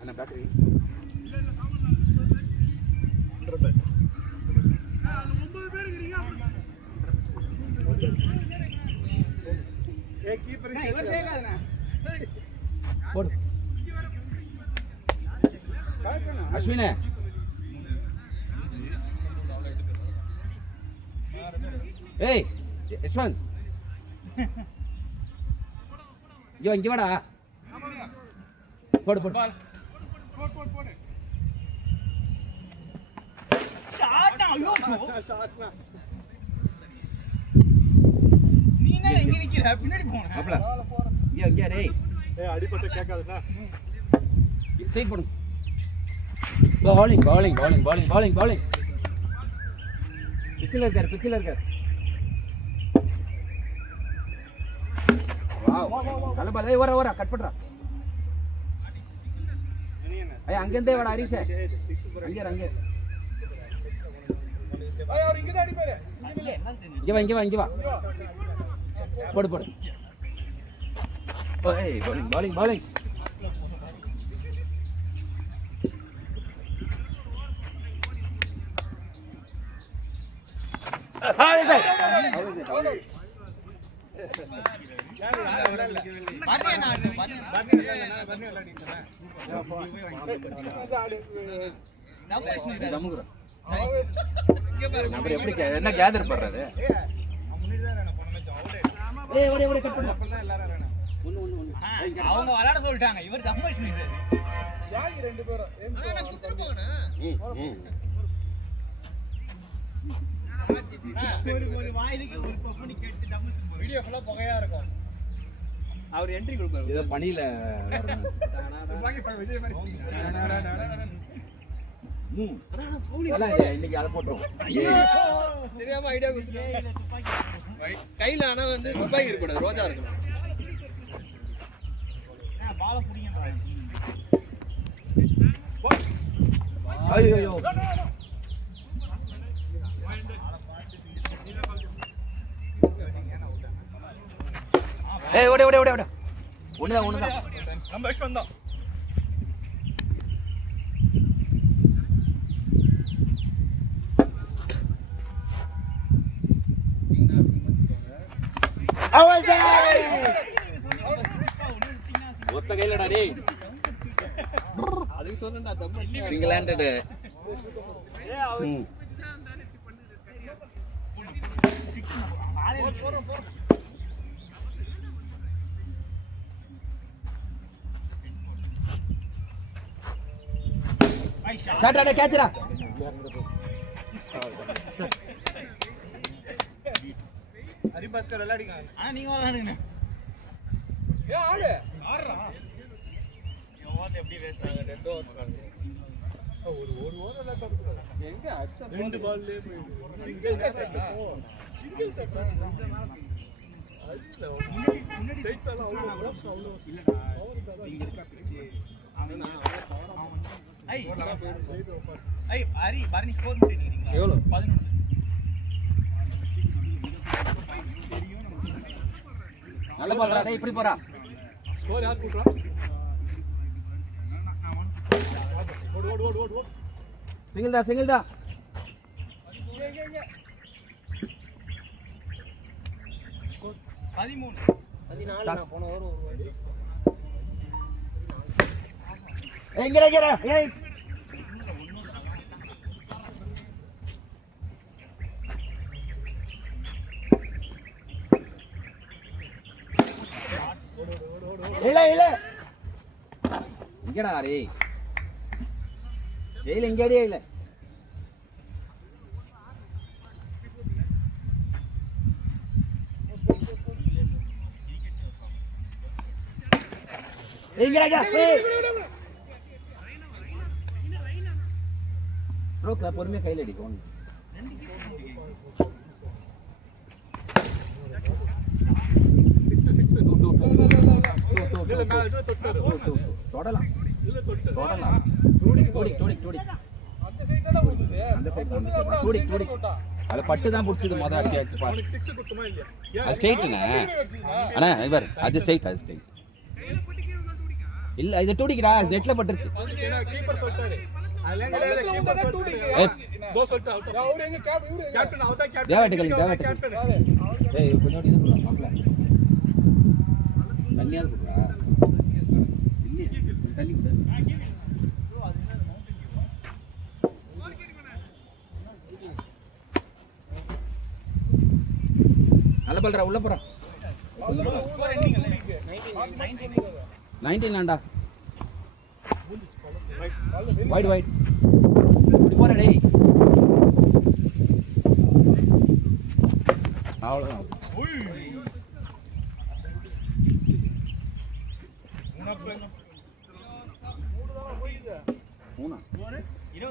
அண்ணா battery அஸ்வினே ஏய் யஷ்வந்த் இங்க வாடா போடு போடு பின்னாடி bowling bowling bowling bowling bowling bowling பிச்சில் இருக்கார் நல்ல பால் ஏய் ஓர கட் பண்றா ஐயா அங்கேந்தே வாடா ஹரிஷ் அங்கே இங்க வா போடு ஏய் பவுலிங் என்ன கேதர் பண்றது அவங்க விளையாட சொல்லிட்டாங்க இவர் தம்மேஷன் இது வீடியோ ஃபுல்லா புகையா இருக்கும் அவர் என்ட்ரி கொடுப்பாரு இத பணியில இன்னைக்கு அதை போட்டுரும் தெரியாம ஐடியா கொடுத்துட்டேன் கையில ஆனா வந்து துப்பாக்கி இருக்கக்கூடாது ரோஜா இருக்கணும் பால புடிங்க ஐயோ ஏய் ஓட ஒண்ணுதான் நம்ம வெஷ் வந்தோம் ஒத்த கையிலடா டேய் அதுக்கு சொன்னேன்டா தம்ம இங்கிலாந்து காட்டடா கேட்ச்டா ஹரிபாஸ்கர் விளையாடிங்க நீங்க விளையாடுங்க ஏ ஆடுறா ஓவர் எப்படி வேஸ்ட் ஆகுது ரெண்டு ஓவர் ஒரு ஓவர் எல்லாம் தடுக்குறாங்க எங்க அச்சா ரெண்டு பால்லே சிங்கிள் தட்டா அதுல முன்னாடி சைட்ல அவ்வளவு இல்லடா இங்க இருக்கா பிரிச்சு ஹரி பரணி ஸ்கோர் பண்ணிட்டீங்களா எவ்வளவு 11 நல்ல பால்டா டேய் இப்படி போறா ஸ்கோர் யார் கூட்றா ஓடு சிங்கிள்டா இங்க 13 14 நான் போன ஓவர் எங்கடா ஏய் இல்ல இங்கடா ரே ஏய் இங்கடே இல்ல எங்கடா ஏய் ரோக்ல பொறுமையா கையில அடிக்கும் தொடலாம் டோடி அந்த சைடு அது பட்டு தான் பிடிச்சது மொதல் அடிச்சு அடிச்சு பாரு. அவனுக்கு 6 குத்துமா இல்லையா அது ஸ்ட்ரைட்டுண்ணே அண்ணா இவர் அது ஸ்ட்ரைட் இல்லை இது டூடிக்குடா நெட்டில் பட்டுருச்சு. கீப்பர் சொல்லிட்டாரு அதெல்லாம் கிடையாது கீப்பர் சொல்லிட்டாரு கோ சொல்லிட்டு அவுட் அவர் எங்க கேப்டன் அவதா கேப்டன் தேவட்டுக்கலி ஏய் கொஞ்சம் இது கொடுடா மாப்ள தண்ணியாவது கொடுடா இல்லையே தண்ணி கொடு. நல்ல பல்றா உள்ள போறான் 19 ஆண்டா வைட் இப்படி போற டேய் அவ்வளோதான். மூணா 1 2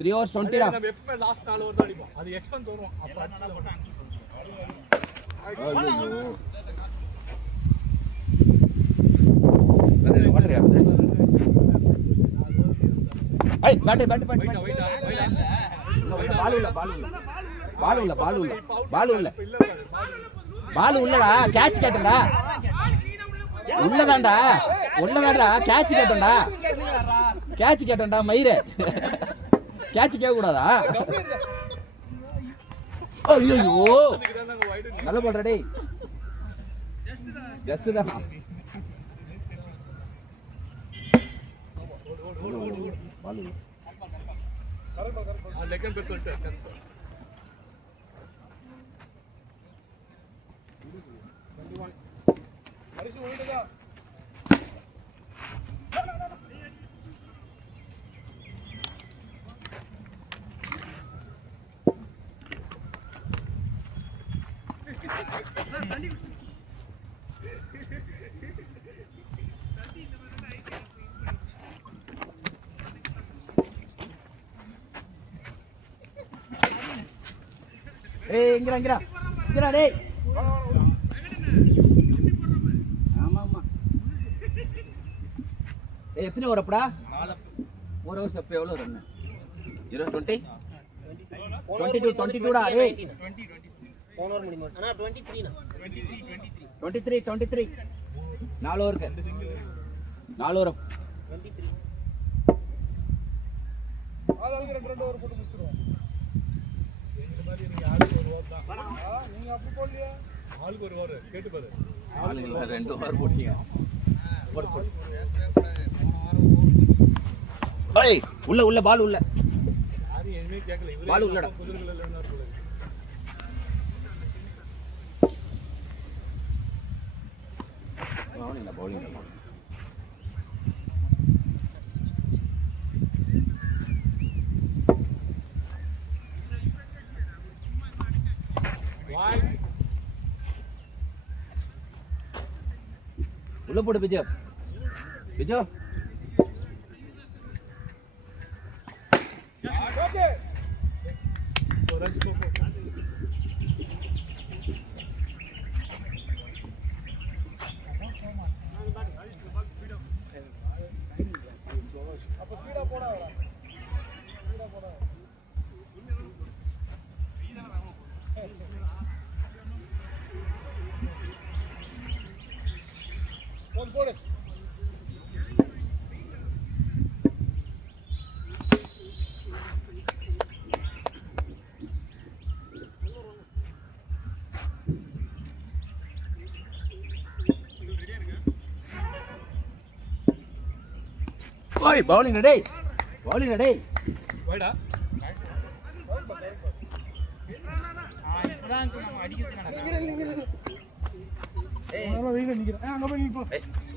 3 hours 20 டா. நம்ம எப்ப லாஸ்ட் 4 ஓவர் தான் அடிப்போம் அது எக்ஸ்பென்ஸ் வரும் அப்ப அடிச்சு போட்டா ஐயோ அது வாட்டர் யாரு ஐ bat ball உள்ளடா catch கேட்டடா உள்ளதான்டா catch கேட்டடா மயிரே catch கேட்க கூடாதா? ஐயோ நல்ல போடுற டேய் ஜஸ்ட் தான் பால் லெக்கன் பேர் சொல்லிட்டு அரிசி ஓடுதா ஏய் இங்கடா டேய் ஆமா ஏய் எத்தனை ஓவர்ப்படா 4 ஓவர் ஸ்டெப் எவ்வளவு ரன் 20 22 டா டேய் 20 போன ஓவர் முடியும் அண்ணா 23 னா 23 4 ஓவருக்கு 4 ஓவர் 23 ஆளுக்கு 2 ஓவர் போட்டு முடிச்சிரோம் இந்த மாதிரி நீங்க ஆளுக்கு ஒரு ஓவர் தான் நீங்க அப்படி போடலையா ஆளுக்கு ஒரு ஓவர் கேட்டு பாரு ஆளுக்கு 2 ஓவர் போட்டீங்க ஏய் உள்ள பால் உள்ள யாரும் எதுமே கேட்கல இவரே பால் உள்ளடா குதிரைகள் எல்லாம் போல bowling உள்ள போடு விஜய் ஓகே அப்ப ஸ்பீடா போடா போடு ஓய் bowling ready வைடா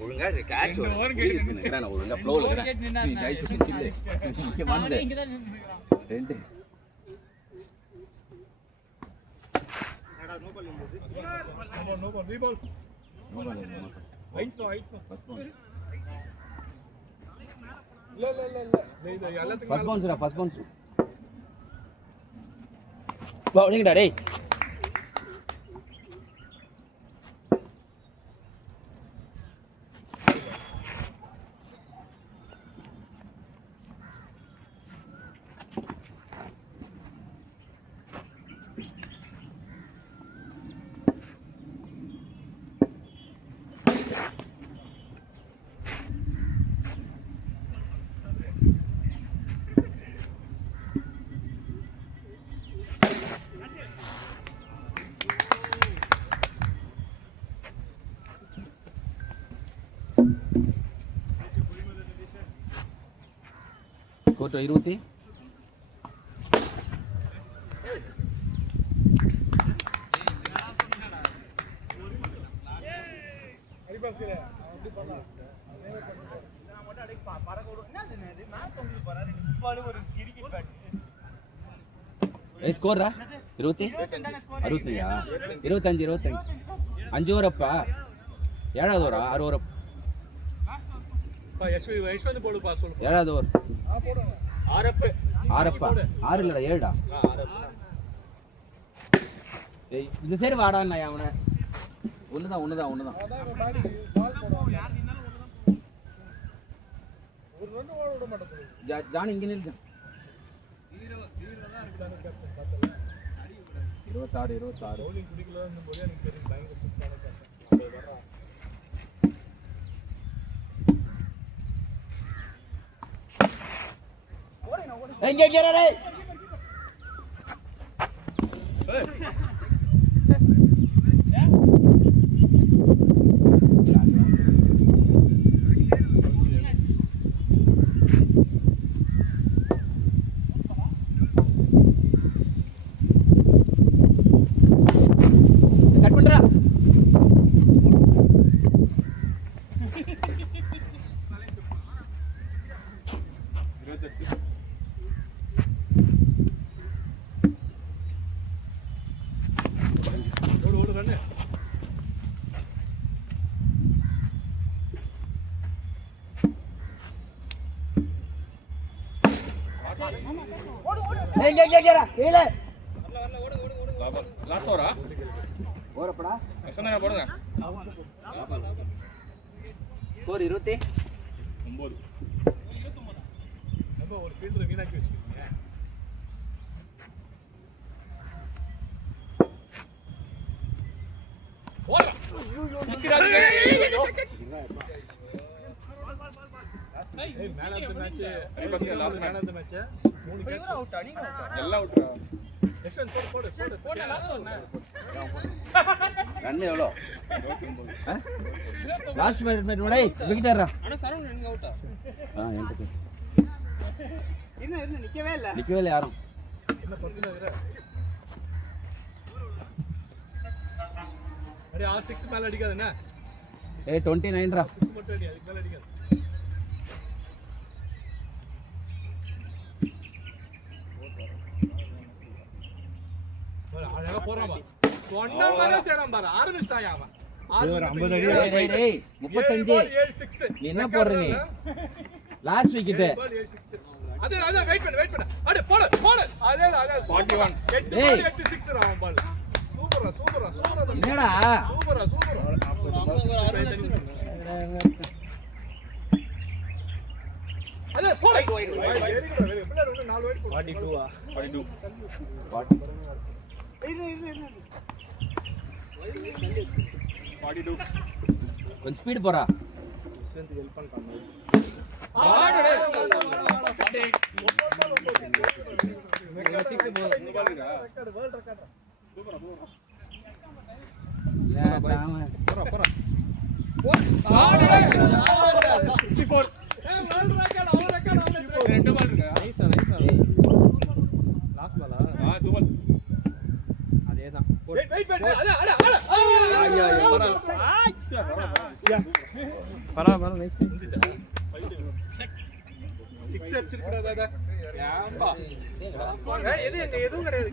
ஒழுங்கா கேட்ச் ஒழுங்கா ஃப்ளோல நீ ஜெயிச்சு இங்க வந்து ரெண்டு நோ பால் ரீபால் ஐட் இல்ல ஃபர்ஸ்ட் பவுன்ஸ் bowling டா டேய் போட்டு 20. ஸ்கோரா 20 65 25 5 ஓவரப்பா 7வது ஓவரா 6 ஓவர் 7வது ஓவர் 6 இல்லடா 7டா இது சரி வாடாண்ணா அவனை ஒண்ணுதான் ஜானி இங்க நில்லு 26 எங்க கேறடே கட் பண்றா ஸ்கோர் 20 ஒரு ஃபீல்டர் வீணாக்கி வச்சிருக்கீங்க. ரன் எவ்வளோ லாஸ்ட் மேட்ச் விக்கெட் நிக்கவே இல்லை யாரும். மேல அடிக்காதுண்ணா 29 மட்டும் அடி, அதுக்கு மேல அடிக்காது. போறான் 35 நீ என்ன போடுற நீ லாஸ்ட் விக்கெட் அதே வெயிட் பண்ணு அட போடு அதே 41 8 6 ராம் பால் சூப்பரா என்னடா சூப்பரா அதே போடு வெரி குட் 4 வைட் 42 கொஞ்சம் ஸ்பீட் போறா ஹெல்ப் பண்ணாங்க அதேதான் எதுவும் கிடையாது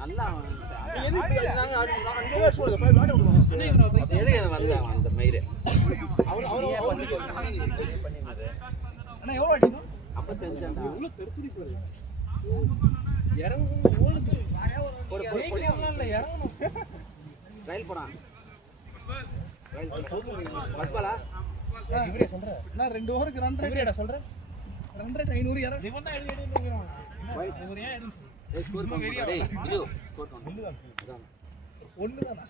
நல்லா அந்த மயிறு ரயில் போறான் 2 ஓவருக்கு 2 ரன் சொல்றேன் 2 ரன் 500 இவன் தான் ஒண்ணுதானா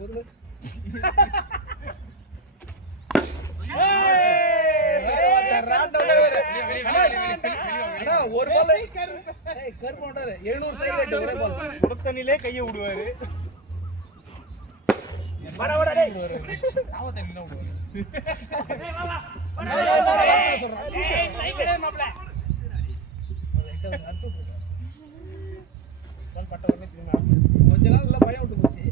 ஒரு ஒரு பால் கருப்பு மாட்டாரு 700 சைடு ஒரே பால் தண்ணிலே கையை விடுவாரு. கொஞ்ச நாள் இல்ல பயம் விட்டு போச்சு.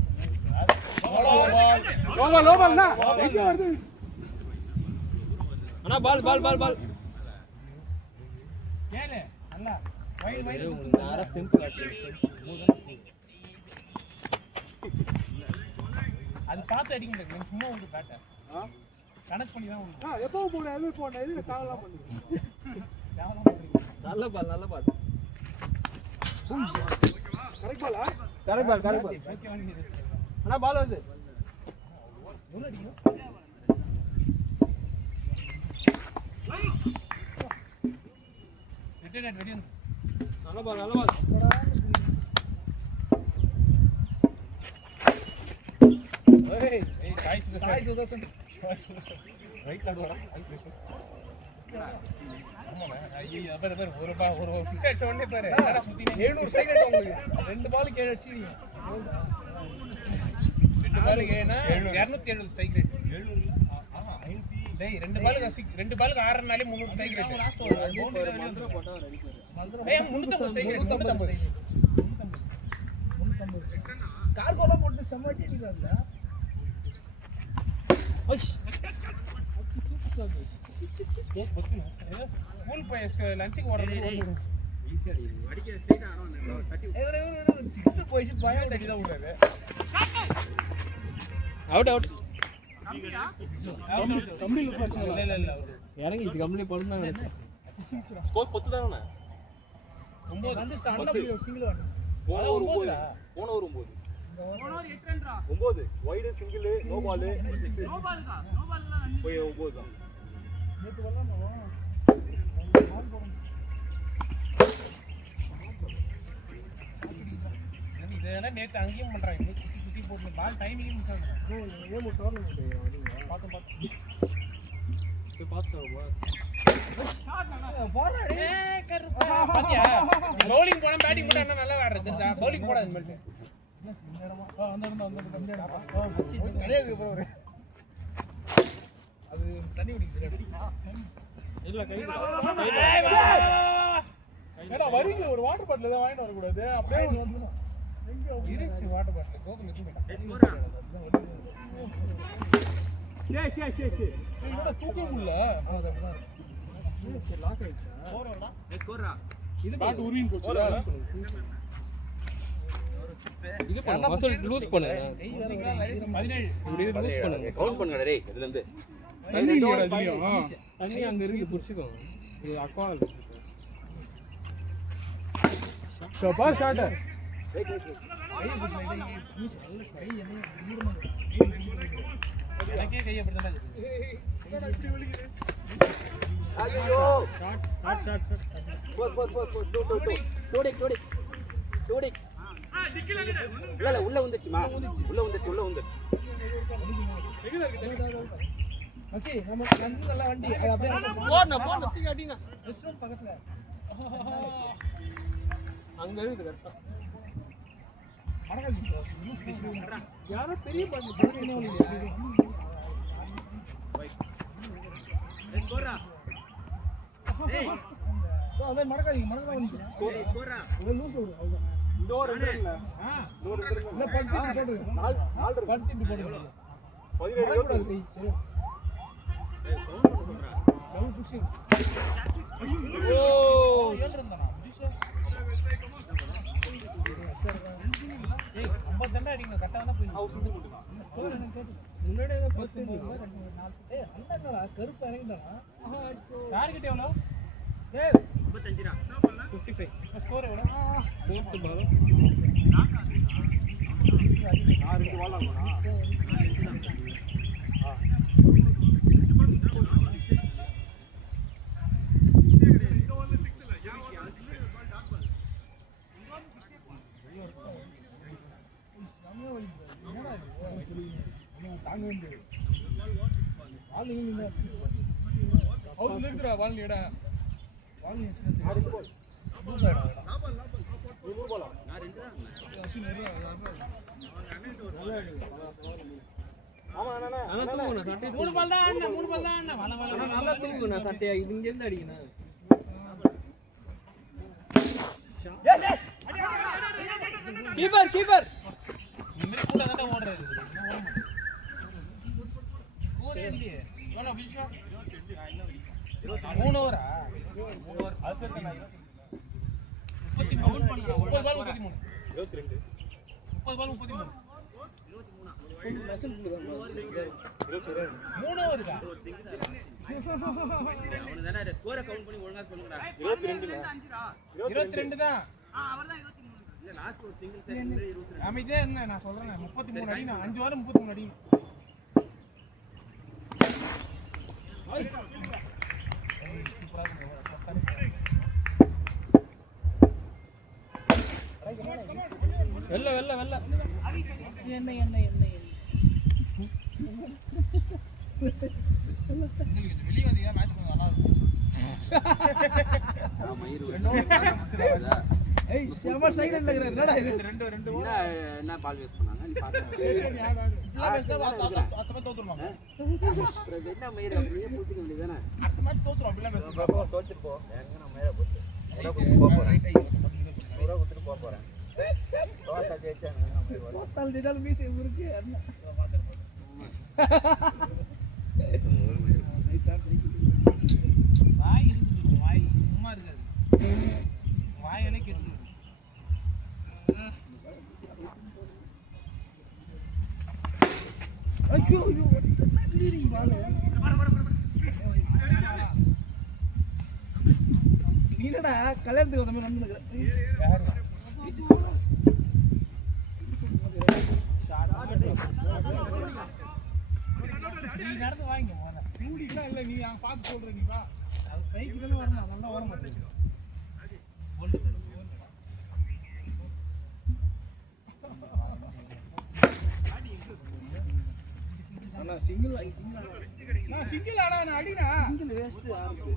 அண்ணா பால் பால் பால் பால் அது பார்த்து அடிக்க முடியாது, சும்மா வந்து பேட்டை கனெக்ட் பண்ணி தான் உண்டு. எப்பவும் போன எது போன இது காவலாம் பண்ணி. நல்ல பால் நல்ல பால் கரெக்ட் பாலா? கரெக்ட் பால் கரெக்ட் பால் ஓகே வாங்கிது. அண்ணா பால் வந்து எவ்வளவு அடிக்கும்? ரிட்டர்ன் வெடி வந்து நல்ல பால் நல்ல பால் ஏய் சாய் சுதர்சன் ரைட் ஆடுவாரா? ஆமாண்ணா. ஐயோ பாரு ஒரு சிக்ஸ் அடிச்ச உடனே பாரு 700 செகண்ட் உங்களுக்கு 2 பாலுக்கு 7 அடிச்சீங்க. 2 பாலுக்கு ஏனா 270 ஸ்ட்ரைக் ரேட். 700 ஆமா 500 டேய் 2 பாலுக்கு 6 நாளே 300 ஸ்ட்ரைக் ரேட். பவுண்டரி வெளிய வந்து போட்டா அடிப்பாரு. ஏய் 350 ஸ்ட்ரைக் ரேட் 350 கார்கோலாம் போட்டு சமாட்டி அடிக்குறாங்க. ஓஷ் ஸ்கூல் போய் லஞ்சுக்கு ஓடுறது அடிக்க ஸ்ட்ரைட்டா ஆடுவானே 6 போயிச்சு பயம் அடி தான் விடுறாரு. அவுட் அவுட் கம்பெனி பிரச்சனை இல்ல இறங்கி இது கம்பெனி போடுறாங்க ஸ்கோர் 10 தானே? 9 வந்து ஸ்டாண்ட் சிங்கிள் வாங்க. போன ஒரு 9. போன ஒரு 9. 9 wide single no ball. No பால்க்கா? நோ பால்ல போய் 9 தான். நேத்து வரலாமா? இதெல்லாம் நேத்து அங்கேயும் பண்றாங்க. குட்டி போட்டு பால் டைமிங் மிஸ்ஸாங்க. ஏமோ டோர்னமென்ட் பாத்து போய் பாத்துறோம் போறா டேய் கருப்பா. பாத்தியா? பவுலிங் போனா பேட்டிங் போட்டா நல்லா விளையாடுறது. பவுலிங் போடாத இந்த மாதிரி. அந்த கிடையாது ப்ரோ. அது தண்ணி குடிக்குது. இல்ல கை ஏடா வரீங்க ஒரு வாட்டர் பாட்டில் தான் வாங்கிட்டு வர கூடாது. அப்படியே வந்துரும். எங்க இருந்துச்சு வாட்டர் பாட்டில் கோகுல் நிக்குங்க. என்னடா தூக்க முடியல. அது அப்படிதான். லாக் ஆயிடுச்சா போறோம்டா. இது பேட் உருவின் போச்சுடா. இது பண்ணு மசல் லூஸ் பண்ணு 17 இப்படி லூஸ் பண்ணுங்க கவுண்ட் பண்ணுங்க டேய் இதுல இருந்து. தண்ணி அங்க இருக்கு புடிச்சுக்கோ இது அக்வால் சூப்பர் ஷாட் எனக்கே கை அப்படி தான் ஐயோ ஷாட் ஷாட் போஸ் டோடி இல்ல உள்ள வந்துச்சுமா உள்ள வந்து மச்சி நம்ம நல்ல வண்டி அது அப்படியே போன தூக்கி அடிங்க ரெஸ்டாரன்ட் பக்கத்துல அங்க இருக்கு கரெக்ட்டா மடகாதி யூஸ் பண்ணி யாரோ பெரிய பாட்டு அதே மடகாதி வந்து ஸ்கோரா லூஸ் அவ்வளவு டோர் இல்ல இல்ல படுத்து போடு நாலு படுத்து போடு 17 கை சரி கவு புஷ் ஓ ஏழ்றந்தனா ஏய் 50 தண்டா அடிங்க கரெக்ட்டா தான போய் ஹவுஸ் வந்து போடுங்க ஸ்கோர் என்ன கேட்டு முன்னாடியே 10 4 ஏய் அண்ணா கருப்பு இறங்கிட்டானா டார்கெட் எவ்வளவு ஏய் 55 55 ஸ்கோர் எவ்வளவு 4th பால் 4 பால் ஆகுமா தாங்க வேண்டியது வால் நீங்க அவுட் இருக்குடா வால் நீடா மூணு பால் தான் அண்ணா நல்லா தூங்குண்ணா சட்டையா இது இங்க இருந்து அடிக்கணும். கீப்பர் கூட தான் ஓடுறது மூணு ஓவரா அது சரி 30 பால் 33 22 30 பால் 33 மூணு ஓவருக்கா அவனுக்கு தானே ஸ்கோரை கவுண்ட் பண்ணி ஒழுங்கா சொல்லுங்கடா. 22 தான் இல்ல லாஸ்ட் ஒரு சிங்கிள் செகண்ட் 22. அமைதியா என்ன நான் சொல்றேன் 33 அடி நான் 5 வாரம் 33 அடி வெல்ல என்ன வெளிய வந்தீங்க மேட்ச் கொஞ்சம் நல்லா இருக்கும். ஏய் செம சைலன்ட்ல இருக்கற என்னடா இது? ரெண்டு என்ன பால் வேஸ்ட் பண்ணாங்க? நீ பாத்து. அத்தமா தோத்துறோம். என்ன மயிர் அப்படியே புடிக்க வேண்டியதானே? அடுத்த மேட்ச் தோத்துறோம் அப்படிலாம் பேசுறோம். தோத்துட்டு போ. எங்க நான் மேல போச்சு. போக போறேன். தோத்தா ஜெயிச்சாங்க. தோத்தால் ஜெயிச்சால் மீசி முறுக்கு என்ன? வாய் இருக்கு வாய் சும்மா இருக்காது. வாய் எனக்கு இருக்கு. ஐயோ என்ன கிளீரிங் பால். நீடா கல்யாணத்துக்கு வந்த மாதிரி வந்துருக்க. நீ நடந்து வாங்க முதல்ல. கூடிக்கலாம் இல்ல நீ அங்க பாத்து சொல்ற நீ வா. அது கைக்கு தான வரணும் அதெல்லாம் ஓட மாட்டேங்குது. அண்ணா சிங்கிள் நான் சிங்கிள் ஆடா நான் அடினா சிங்கிள் வேஸ்ட் ஆறுது.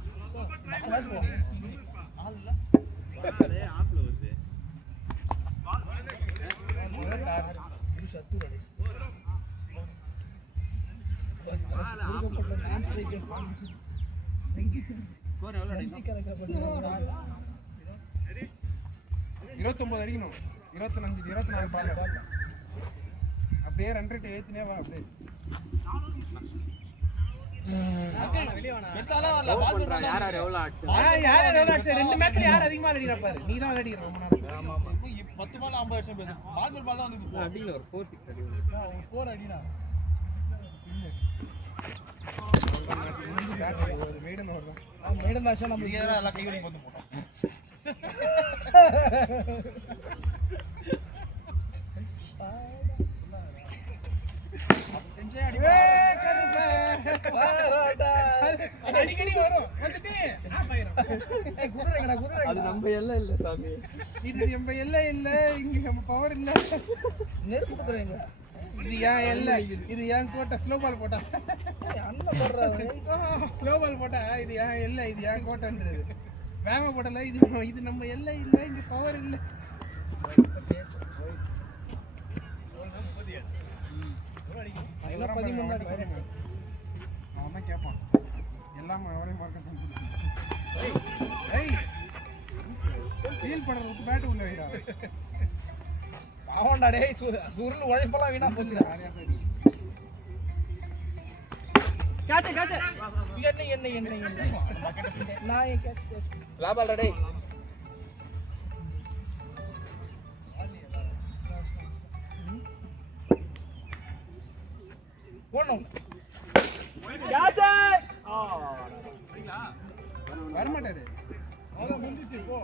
அதே ஆஃப்ல வருது. இது சத்து ரெடி. ஸ்கோர் எவ்வளவு அடிக்கும்? 29 அடிக்கணும். 25 24 பால். அப்படியே ரன் ரேட் ஏத்தினே வா அப்படியே. பெருசாலாம் வரல. பால் போடுறாங்க. யார் எவ்வளவு ஆச்சு? யார் எவ்வளவு அடிச்சா? ரெண்டு மேட்ச்ல யார் அதிகமா அடிக்கிறா பாரு. நீ தான் அடிக்கிற ரொம்ப நேரம். ஆமா 10 பால் 50 அடிச்சா பேசு. பால் தான் வந்து அடியில ஒரு 4-6 அடி. 4 அடினா. ஒரு மேடன் வரணும். மேடன் ஆஷா நம்ம நீங்க தான் எல்லாம் கை வலி வந்து போட்டோம். அடிக்கடி வரும் வந்துட்டு அது நம்ம எல்லாம் இல்ல சாமி. இது நம்ம எல்லாம் இல்ல இங்க நம்ம பவர் இல்ல. நெருப்பு குத்துறீங்க. இது ஏன் எல்ல இது ஏன் கோட்டை ஸ்லோ பால் போட்டா அண்ணன் போடுறாரு. ஸ்லோ பால் போட்டா இது ஏன் எல்ல இது ஏன் கோட்டைன்றது. வேம போடல இது நம்ம எல்லாம் இல்ல இங்க பவர் இல்ல. எல்லாம் 13 அவன் தான் கேட்பான். எல்லாம் அவனே மார்க்கெட் ஃபீல் பண்றதுக்கு பேட் உள்ள வைடா. அவன்டா டேய் சுருள் உழைப்பெல்லாம் வீணா போச்சுடா. கேட்ச் என்ன நான் கேட்ச் லாபால்டா டேய். போணும் வரமாட்டாரு. அவ்வளவு முடிஞ்சிச்சு போ.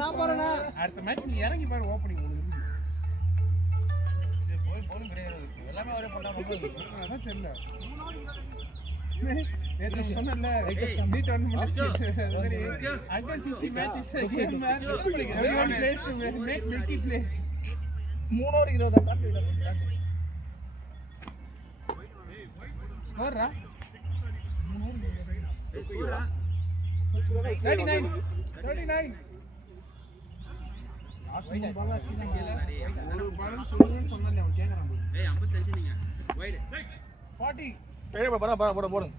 நான் போறேனா அடுத்த மேட்ச் நீ இறங்கி பாரு ஓபனிங் உங்களுக்கு போல் போலும் கிடையாது. எல்லாமே அவரே போட்டாங்க. அதான் தெரியல. நேத்து சொன்னல beat tournament very against CC match is game match everyone plays to make multi play 3 over 20 dot ஸ்கோரா 39 ஒரு படம் சொல்லுன்னு சொன்னேன் அவன் கேக்குறான் 40 போடுங்க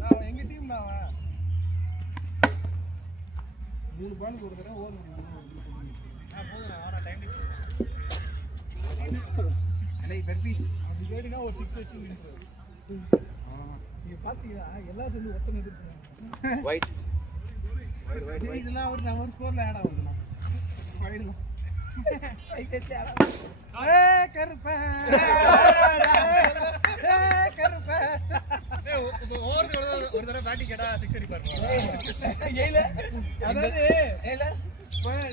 நான் எங்க டீம் தான் அவன் 3 பாலுக்கு ஒரு தடவை ஓவர் அப்படி கேட்டினா ஒரு 6 வச்சு நீங்க பாத்தீங்கன்னா எல்லாம் சேர்ந்து ஒத்தனை எதிர்ப்பு ஒயிட் இதெல்லாம் ஒரு நம்ம ஒரு ஸ்கோர்ல ஆட் ஆகுதுண்ணா ஒரு தடவை பேட்டிங் கேட்டா 6 அடிப்பாரு அதாவது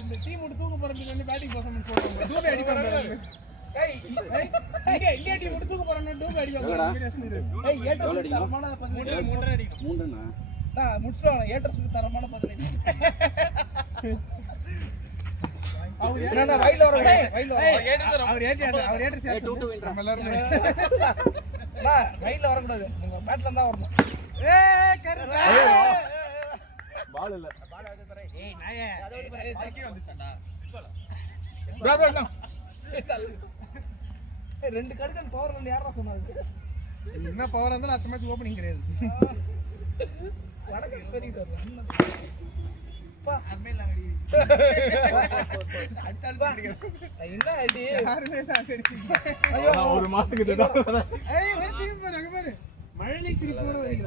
இந்த டீம் விட்டு தூக்க போறதுக்கு வந்து பேட்டிங் பர்ஃபார்மன்ஸ் போடுறாங்க டூபே அடிப்பாங்க இந்தியா டீம் விட்டு தூக்க போறாங்க டூபே அடிப்பாங்க ஏட்டர்ஸ் தரமான 3 அடிக்கும் 3ண்ணா முடிச்சுவாங்க ஏட்டர்ஸ் தரமான 15 அவர் என்னடா வைல வர அவர் ஏட்டர்ஸ் நம்ம எல்லாரும் வைல வர கூடாது உங்க பேட்ல தான் வரணும் பால் இல்ல ஏய் நாயே தக்கி வந்துச்சடா ரெண்டு கடுக்கன் பவர் வந்து யாரா சொன்னாரு என்ன பவர் இருந்தாலும் அடுத்த மேட்ச் ஓபனிங் கிடையாது வடக்கு ஸ்பெல்லிங் வரல பா அம்மையில அடி அடிச்சால் பா என்ன அடி யாருமே நான் அடிச்சீங்க ஒரு மாசத்துக்கு தான் ஏய் ஒரு டீம் பாருங்க பாரு மழையில திருப்பி போற வரீங்க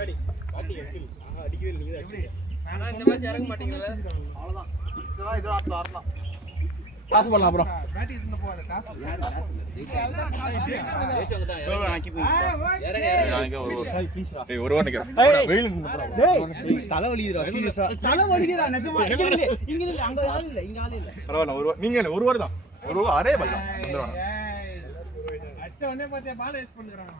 மேடி பாட்டி அடிக்கவே நீங்க தான் எப்படி ஆனா இந்த மேட்ச் இறங்க மாட்டீங்கல அவ்வளவுதான் இதெல்லாம் அடுத்து வரலாம் காசு போடலாம் அப்புறம் பேட்டி இதுல போவாத காசு ஜெயிச்சவங்க தான் ஆக்கி டேய் ஒரு வாரம் நிக்கிறேன் வெயில் டேய் தலை வலிக்குதுடா சீரியஸா தலை வலிக்குதுடா நிஜமா இங்க இல்ல அங்க ஆள் இல்ல இங்க ஆள் இல்ல பரவாயில்ல ஒரு நீங்க ஒரு வாரம் தான் ஒரு அரே பண்ணலாம் வந்துறோம் அச்ச உடனே பாத்தியா பால் வேஸ்ட் பண்ணிடுறாங்க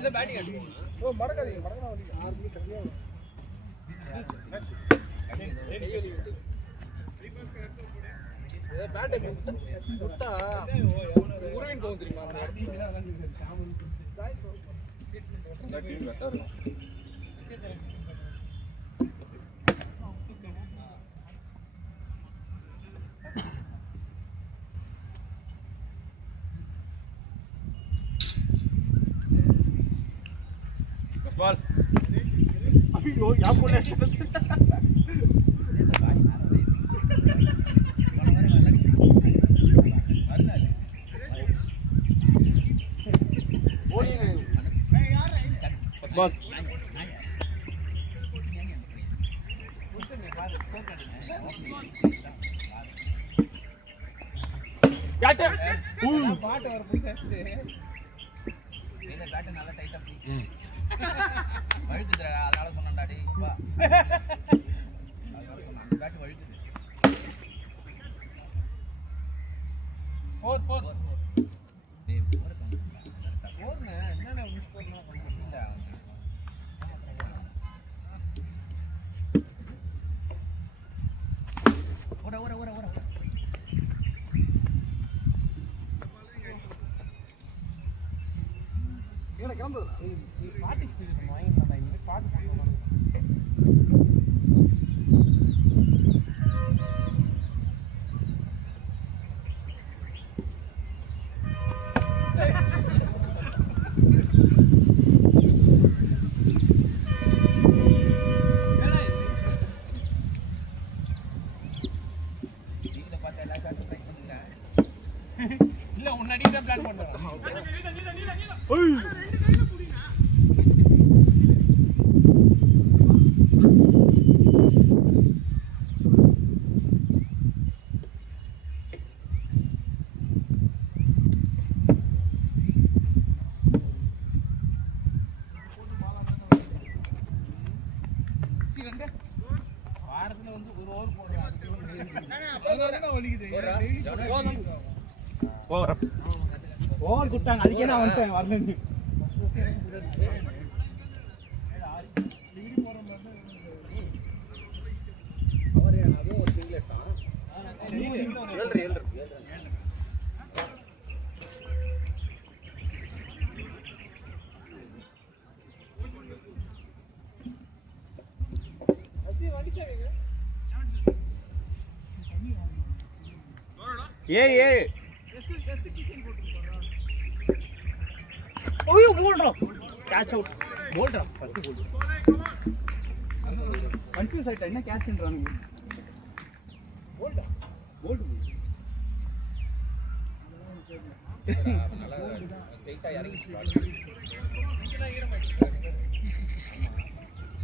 இல்ல பேட்டிங் அடிக்கும் ஓ மடக்காதீங்க மடக்கனா வலி 6 மணி கம்மியா வரும் பேட்டை முட்டா உருவின் போகும் தெரியுமா பால் ஐயோ யா போல பால் கேட்ட பாட்டு வர புடிச்சே இல்ல பேட் நல்லா டைட்டா பிடி வழுக்குதுடா அதனால சொன்னடா டேய் வா பேட் வழுக்குது 4 டேய் ஸ்கோர் கம்மி ஓடுனே என்னடா மிஸ் பண்ணா இல்ல ஓட இவனை கிளம்புது நீ பாட்டி ஸ்பீடு நம்ம வாங்கிடலாம் இனிமே பாட்டு பண்ண இல்ல முன்னாடி தான் பிளான் பண்ணுறேன் வாரத்துல வந்து ஒரு ஓவர் போடுறேன் வலிக்குது ஓவர் குட்டாங்க அதுக்கே நான் வந்துட்டேன் வரணும் அதுவும் ஒரு சிங்கிள் ஏய் ஏய் ஓய்யோ போல்றா கேட்ச் அவுட் போல்றா ஃபர்ஸ்ட் போல் கன்ஃபியூஸ் ஆயிட்டா என்ன கேட்ச்ன்றானுங்க போல்டா போல்ட் நல்லா ஸ்ட்ரைட்டா இறங்கி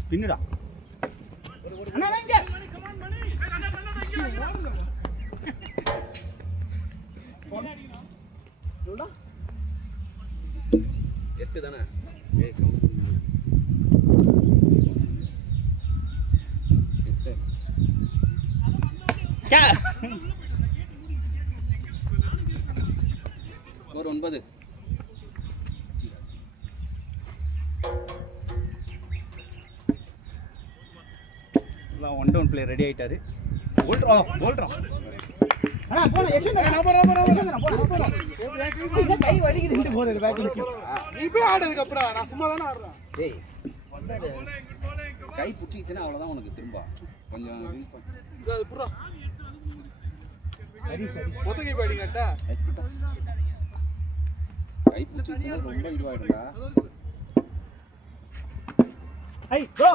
ஸ்பின்னுடா அண்ணா இங்க சொல்டா 8 தானே ஏய் கே ஒரு 9 எல்லாம் 1-down பிளே ரெடி ஆயிட்டாரு போல்ட்ரா அண்ணா போடா யஷ்வந்த் அண்ணா போடா கை வலிக்குது போறது பேட்டிங் நீ போய் ஆடுறதுக்கு அப்புறம் நான் சும்மா தானே ஆடுறேன். டேய் வந்தாரு கை புடிச்சிச்சுனா அவ்வளவுதான் உனக்கு திரும்ப கொஞ்சம் யூஸ் பண்ணு இது அது புறா சரி சரி ஒத்தகை பேடிங் கட்டா கை புடிச்சிச்சுனா ரொம்ப இதுவாயிடும்டா ஐ ப்ரோ